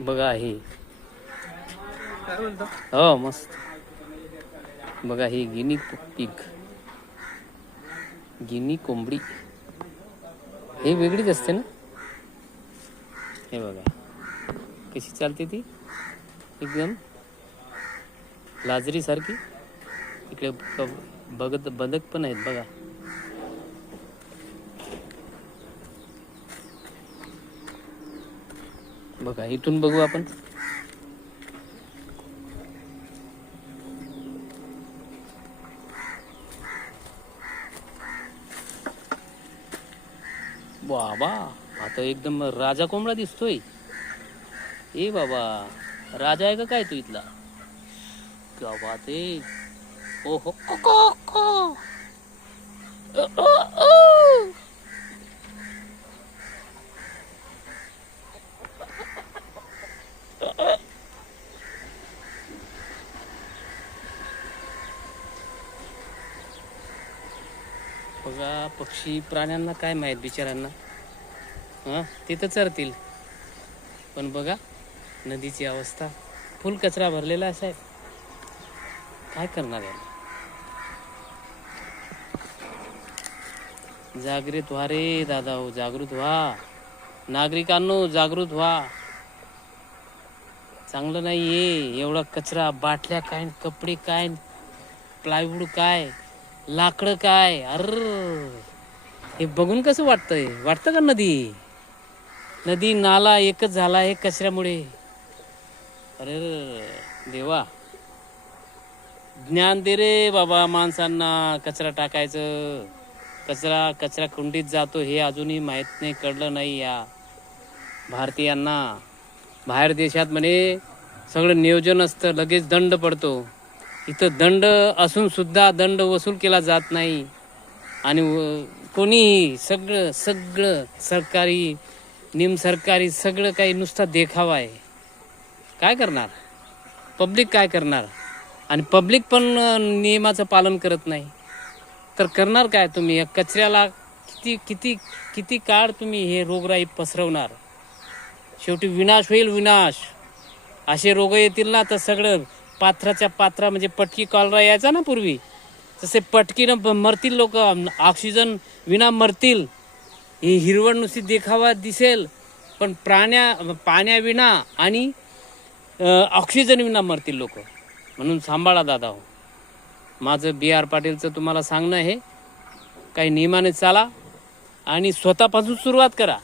बघा हे. हो मस्त. बघा ही गिनी पीक. गिनी कोंबडी. हे वेगळीच असते ना? हे बघा. कशी चालते ती? एकदम लाजरी सारखी इकडे बघत बदक पण आहेत बघा. बघा इथून बघू आपण. बाबा आता एकदम राजा कोंबडा दिसतोय. ए बाबा राजा आहे का काय तू इथला? क्या बात आहे. ओ हो को, को, को. अ, अ, अ. बघा पक्षी प्राण्यांना काय माहीत बिचारांना हां ते तर चरतील. पण बघा नदीची अवस्था फुल कचरा भरलेला आहे साहेब. काय करणार आहे जागृत व्हा रे दादा हो जागृत व्हा. नागरिकांनो जागृत व्हा. चांगलं नाही आहे एवढा कचरा बाटल्या काय कपडे काय प्लायवूड काय? लाकडं काय? अर. हे बघून कसं वाटतंय? वाटतं का नदी? नदी नाला एकच झाला आहे कचऱ्यामुळे. अरे देवा. ज्ञान दे रे बाबा माणसांना कचरा टाकायचं. कचरा कचरा कुंडीत जातो हे अजूनही माहीत नाही कळलं नाही या भारतीयांना. बाहेर देशात म्हणे सगळं नियोजन असतं लगेच दंड पडतो. इथं दंड असून सुद्धा दंड वसूल केला जात नाही. आणि व- कोणीही सगळं सगळं सरकारी निमसरकारी सगळं काही नुसता देखावा आहे. काय करणार? पब्लिक काय करणार? आणि पब्लिक पण नियमाचं पालन करत नाही. तर करणार काय तुम्ही? या कचऱ्याला किती किती किती काळ तुम्ही हे रोगराई पसरवणार? शेवटी विनाश होईल विनाश. असे रोग येतील ना तर सगळं पात्राच्या पात्रा म्हणजे पटकी कॉलरा यायचा ना पूर्वी? तसे पटकीनं मरतील लोक ऑक्सिजन विना मरतील. ही हिरवळ नुसती देखावा दिसेल पण प्राण्या पाण्याविना आणि ऑक्सिजन विना मरतील लोक. म्हणून सांभाळा दादा हो. माझं बी आर पाटीलचं तुम्हाला सांगणं हे काही नियमाने चाला आणि स्वतःपासून सुरुवात करा.